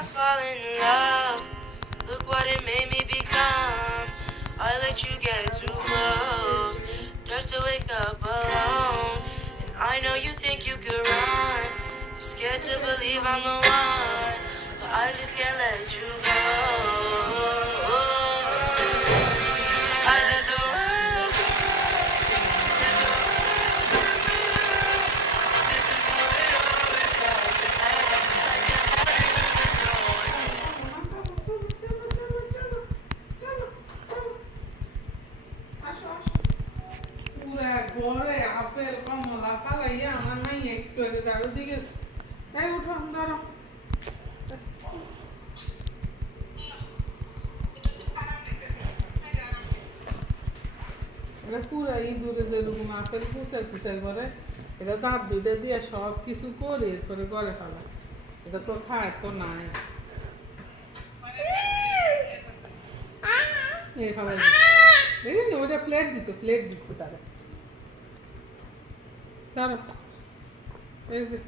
Fall in love, look what it made me become. I let you get too close, just to wake up alone. And I know you think you could run, you're scared to believe I'm the one, but I just can't let you go. I let the world go. This is the way it always পুরা ঘরে আপেল কমলা পালাইয়া আমার নাই একটু আগে চারিদিকে এই উঠো দাঁড়াও এটা পুরা ইঁদুরে যেরকম আপেল কুচাই কুচাই করে এটা দাঁত দুইটা দিয়ে সব কিছু করে এরপরে করে ফেলা এটা তো খায় তো নাই এই খাবার দেখেন ওটা প্লেট দিত তারা তারা এই যে